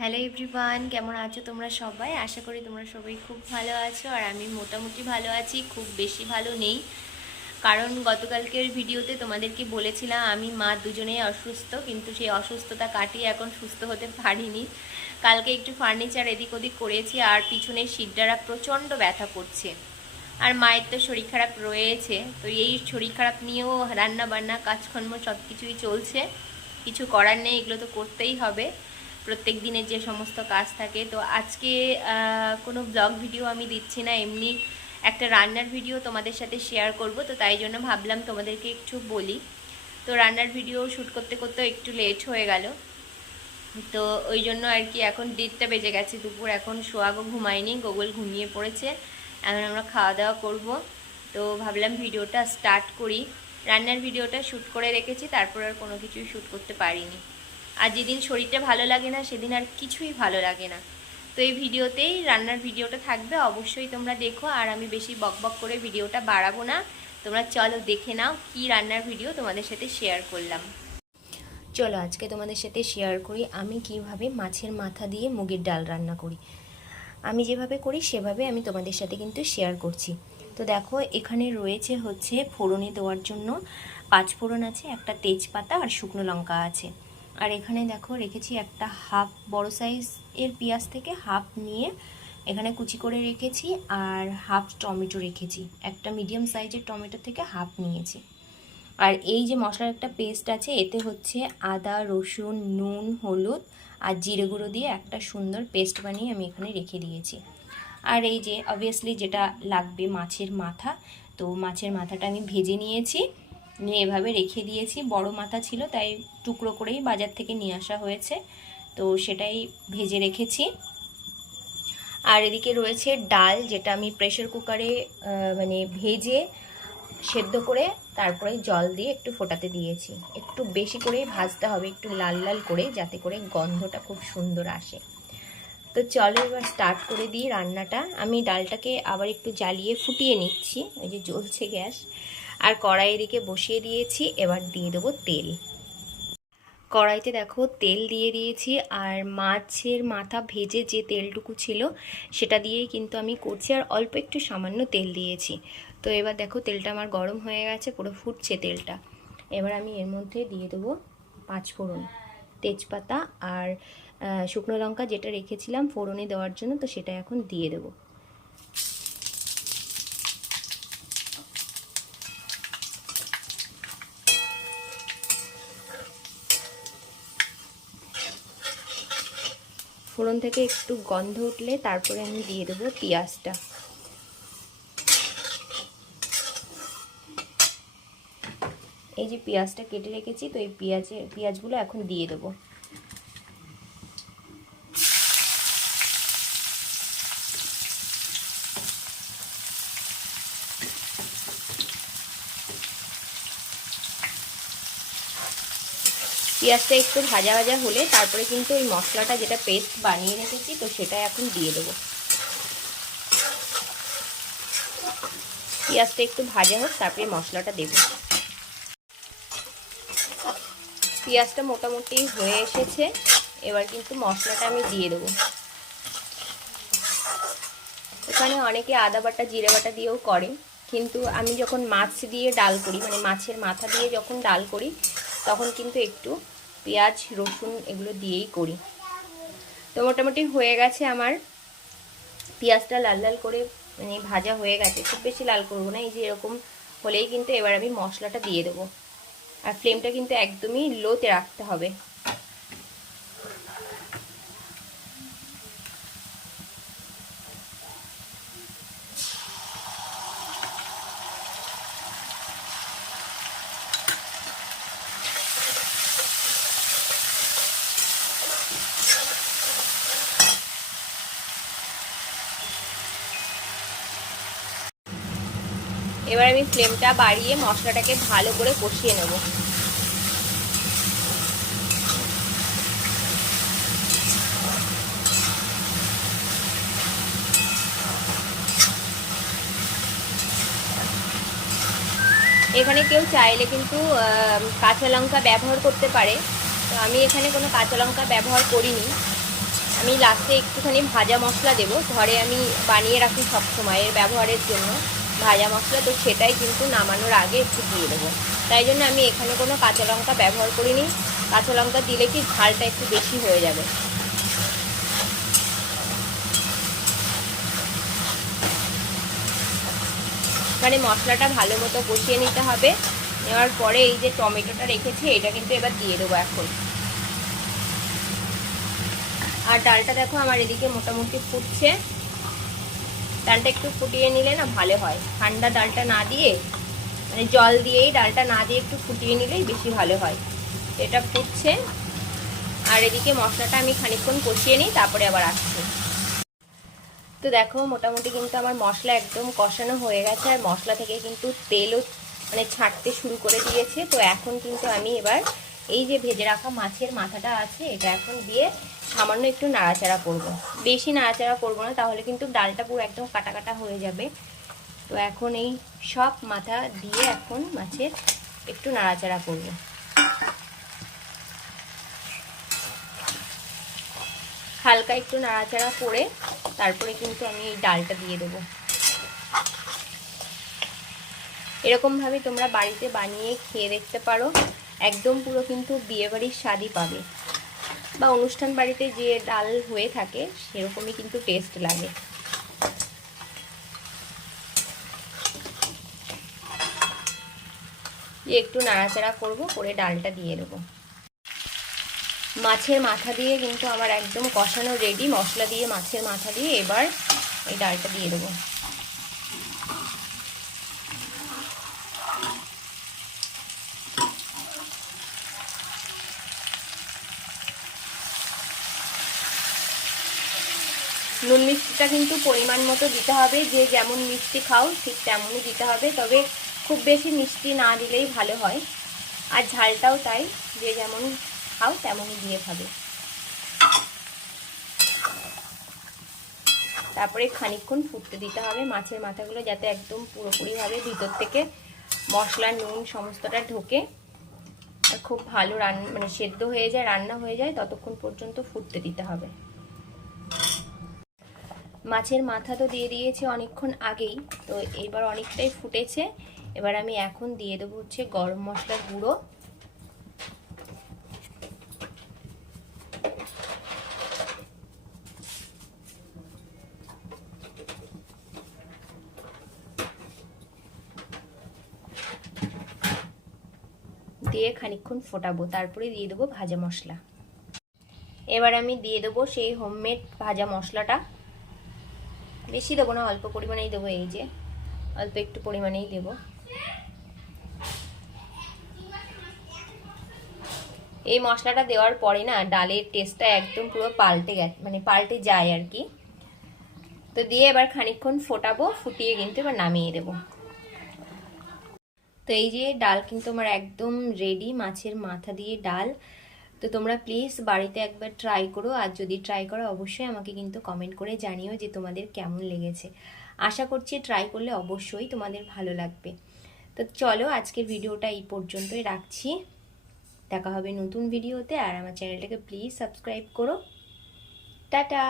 Hello everyone, কেমন আছো তোমরা সবাই? আশা করি তোমরা সবাই খুব ভালো আছো। আর আমি মোটামুটি ভালো আছি, খুব বেশি ভালো নেই। কারণ গতকালকের ভিডিওতে তোমাদেরকে বলেছিলাম আমি মা দুজনেই অসুস্থ, কিন্তু সেই অসুস্থতা কাটিয়ে এখন সুস্থ হতে পারিনি। কালকে একটু ফার্নিচার এদিক ওদিক করেছি, আর পিছনের শিরদাঁড়া প্রচণ্ড ব্যথা করছে। আর মায়ের তো শরীর খারাপ রয়েছে, তো এই শরীর খারাপ নিয়েও রান্না বান্না কাজকর্ম সব কিছুই চলছে। কিছু করার নেই, এগুলো তো করতেই হবে, প্রত্যেক দিনের যে সমস্ত কাজ থাকে। তো আজকে কোনো ব্লগ ভিডিও আমি দিচ্ছি না, এমনি একটা রান্নার ভিডিও তোমাদের সাথে শেয়ার করব। তো তাই জন্য ভাবলাম তোমাদেরকে একটু বলি। তো রান্নার ভিডিও শ্যুট করতে করতে একটু লেট হয়ে গেল, তো ওই জন্য আর কি এখন 1:30টা বেজে গেছে দুপুর। এখন সোহাগও ঘুমায়নি, গোগল ঘুমিয়ে পড়েছে। এখন আমরা খাওয়া দাওয়া করব। তো ভাবলাম ভিডিওটা স্টার্ট করি। রান্নার ভিডিওটা শ্যুট করে রেখেছি, তারপর আর কোনো কিছুই শ্যুট করতে পারিনি। আর যেদিন শরীরটা ভালো লাগে না সেদিন আর কিছুই ভালো লাগে না। তো এই ভিডিওতেই রান্নার ভিডিওটা থাকবে, অবশ্যই তোমরা দেখো। আর আমি বেশি বকবক করে ভিডিওটা বাড়াবো না, তোমরা চলো দেখে নাও কি রান্নার ভিডিও তোমাদের সাথে শেয়ার করলাম। চলো আজকে তোমাদের সাথে শেয়ার করি আমি কিভাবে মাছের মাথা দিয়ে মুগের ডাল রান্না করি। আমি যেভাবে করি সেভাবে আমি তোমাদের সাথে কিন্তু শেয়ার করছি। তো দেখো, এখানে রয়েছে হচ্ছে ফোড়নে দেওয়ার জন্য 5 ফোড়ন আছে, একটা তেজপাতা আর শুকনো লঙ্কা আছে। আর এখানে দেখো রেখেছি একটা হাফ বড় সাইজের পেঁয়াজ থেকে হাফ নিয়ে এখানে কুচি করে রেখেছি। আর হাফ টমেটো রেখেছি, একটা মিডিয়াম সাইজের টমেটো থেকে হাফ নিয়েছি। আর এই যে মশলার একটা পেস্ট আছে, এতে হচ্ছে আদা রসুন নুন হলুদ আর জিরে গুঁড়ো দিয়ে একটা সুন্দর পেস্ট বানিয়ে আমি এখানে রেখে দিয়েছি। আর এই যে অবভিয়াসলি যেটা লাগবে মাছের মাথা, তো মাছের মাথাটা আমি ভেজে নিয়েছি, নিয়ে এভাবে রেখে দিয়েছি। বড় মাথা ছিল তাই টুকরো করেই বাজার থেকে নিয়ে আসা হয়েছে, তো সেটাই ভেজে রেখেছি। আর এদিকে রয়েছে ডাল, যেটা আমি প্রেসার কুকারে মানে ভেজে সেদ্ধ করে তারপরে জল দিয়ে একটু ফোটাতে দিয়েছি। একটু বেশি করে ভাজতে হবে, একটু লাল লাল করে, যাতে করে গন্ধটা খুব সুন্দর আসে। তো চলো এবার স্টার্ট করে দিই রান্নাটা। আমি ডালটাকে আবার একটু জ্বালিয়ে ফুটিয়ে নিচ্ছি, ওই যে জ্বলছে গ্যাস। আর কড়াই এদিকে বসিয়ে দিয়েছি, এবার দিয়ে দেবো তেল। কড়াইতে দেখো তেল দিয়ে দিয়েছি, আর মাছের মাথা ভেজে যে তেলটুকু ছিল সেটা দিয়েই কিন্তু আমি করছি, আর অল্প একটু সামান্য তেল দিয়েছি। তো এবার দেখো তেলটা আমার গরম হয়ে গেছে, পুরো ফুটছে তেলটা। এবার আমি এর মধ্যে দিয়ে দেবো 5 ফোড়ন, তেজপাতা আর শুকনো লঙ্কা যেটা রেখেছিলাম ফোড়নে দেওয়ার জন্য, তো সেটা এখন দিয়ে দেবো। ফোড়ন থেকে একটু গন্ধ উঠলে তারপরে আমি দিয়ে দেবো পেঁয়াজটা। এই যে পেঁয়াজটা কেটে রেখেছি, তো এই পেঁয়াজগুলো এখন দিয়ে দেবো। পেঁয়াজটা একটু ভাজা ভাজা হলে তারপরে কিন্তু এই মশলাটা যেটা পেস্ট বানিয়ে রেখেছি, তো সেটা এখন দিয়ে দেবো। পেঁয়াজটা একটু ভাজা হোক, তারপরে মশলাটা দেবো। পেঁয়াজটা মোটামুটি হয়ে এসেছে, এবার কিন্তু মশলাটা আমি দিয়ে দেবো। এখানে অনেকে আদা বাটা জিরে বাটা দিয়েও করে, কিন্তু আমি যখন মাছ দিয়ে ডাল করি, মানে মাছের মাথা দিয়ে যখন ডাল করি, তখন কিন্তু একটু পেঁয়াজ রসুন এগুলো দিয়েই করি। তো মোটামুটি হয়ে গেছে আমার, পেঁয়াজটা লাল লাল করে মানে ভাজা হয়ে গেছে, খুব বেশি লাল করবো না, এই যে এরকম হলেই কিন্তু এবার আমি মশলাটা দিয়ে দেবো। আর ফ্লেমটা কিন্তু একদমই লোতে রাখতে হবে। এবার আমি ফ্লেমটা বাড়িয়ে মশলাটাকে ভালো করে কষিয়ে নেব। এখানে কেউ চাইলে কিন্তু কাঁচা লঙ্কা ব্যবহার করতে পারে, তো আমি এখানে কোনো কাঁচা লঙ্কা ব্যবহার করিনি। আমি লাস্টে একটুখানি ভাজা মশলা দেবো, ঘরে আমি বানিয়ে রাখি সব সময়ের ব্যবহারের জন্য ভাজা মশলা, তো সেটাই কিন্তু নামানোর আগে একটু দিয়ে দেবো। তাই জন্য আমি এখানে কোনো কাঁচা লঙ্কা ব্যবহার করিনি, কাঁচা লঙ্কা দিলে কি ঝালটা একটু বেশি হয়ে যাবে। মানে মশলাটা ভালো মতো কষিয়ে নিতে হবে। নেওয়ার পরে এই যে টমেটোটা রেখেছি এটা কিন্তু এবার দিয়ে দেবো এখন। আর ডালটা দেখো আমার এদিকে মোটামুটি ফুটছে। ডালটা একটু ফুটিয়ে নিলে না ভালো হয়, ঠান্ডা ডালটা না দিয়ে, মানে জল দিয়েই ডালটা না দিয়ে একটু ফুটিয়ে নিলেই বেশি ভালো হয়। এটা ফুটছে আর এদিকে মশলাটা আমি খানিকক্ষণ কষিয়ে নিই, তারপরে আবার আসছি। তো দেখো মোটামুটি কিন্তু আমার মশলা একদম কষানো হয়ে গেছে, আর মশলা থেকে কিন্তু তেলও মানে ছাড়তে শুরু করে দিয়েছে। তো এখন কিন্তু আমি এবার এই যে ভেজে রাখা মাছের মাথাটা আছে এটা এখন দিয়ে সামান্য একটু নাড়াচাড়া করব। বেশি নাড়াচাড়া করব না, তাহলে কিন্তু ডালটা পুরো একদম কাটা কাটা হয়ে যাবে। তো এখন এই সব মাথা দিয়ে এখন মাছের একটু নাড়াচাড়া করব। হালকা একটু নাড়াচাড়া করে তারপরে কিন্তু আমি এই ডালটা দিয়ে দেবো। এরকমভাবে তোমরা বাড়িতে বানিয়ে খেয়ে দেখতে পারো, একদম পুরো কিন্তু বিয়েবাড়ির স্বাদই পাবে, বা অনুষ্ঠান বাড়িতে যে ডাল হয়ে থাকে সেরকমই কিন্তু টেস্ট লাগে। একটু নাড়াচাড়া করব, করে ডালটা দিয়ে দেবো। মাছের মাথা দিয়ে কিন্তু আমার একদম কষানো রেডি, মশলা দিয়ে মাছের মাথা দিয়ে এবার এই ডালটা দিয়ে দেবো। নুন মিষ্টিটা কিন্তু পরিমাণ মতো দিতে হবে, যে যেমন মিষ্টি খাও ঠিক তেমনই দিতে হবে, তবে খুব বেশি মিষ্টি না দিলেই ভালো হয়। আর ঝালটাও তাই, যে যেমন খাও তেমনই দিয়ে খাবে। তারপরে খানিকক্ষণ ফুটতে দিতে হবে মাছের মাথাগুলো, যাতে একদম পুরোপুরিভাবে ভিতর থেকে মশলা নুন সমস্তটা ঢোকে আর খুব ভালো মানে সেদ্ধ হয়ে যায়, রান্না হয়ে যায়, ততক্ষণ পর্যন্ত ফুটতে দিতে হবে। মাছের মাথা তো দিয়ে দিয়েছে অনেকক্ষণ আগেই, তো এবার অনেকটাই ফুটেছে। এবার আমি এখন দিয়ে দেবো হচ্ছে গরম মশলার গুঁড়ো, দিয়ে খানিকক্ষণ ফোটাবো, তারপরে দিয়ে দেবো ভাজা মশলা। এবার আমি দিয়ে দেবো সেই হোমমেড ভাজা মশলাটা, বেশি দেবো না, অল্প পরিমাণেই দেবো, এই যে অল্প একটু পরিমাণেই দেবো। এই মশলাটা দেওয়ার পরে না ডালের টেস্টটা একদম পুরো পাল্টে গেছে, মানে পাল্টে যায় আর কি। তো দিয়ে এবার খানিকক্ষণ ফোটাবো, ফুটিয়ে কিন্তু এবার নামিয়ে দেবো। তো এই যে ডাল কিন্তু আমার একদম রেডি, মাছের মাথা দিয়ে ডাল। তো তোমরা প্লিজ বাড়িতে একবার ট্রাই করো, আর যদি ট্রাই করো অবশ্যই আমাকে কিন্তু কমেন্ট করে জানিও যে তোমাদের কেমন লেগেছে। আশা করছি ট্রাই করলে অবশ্যই তোমাদের ভালো লাগবে। তো চলো আজকের ভিডিওটা এই পর্যন্তই রাখছি, দেখা হবে নতুন ভিডিওতে। আর আমার চ্যানেলটাকে প্লিজ সাবস্ক্রাইব করো। টাটা।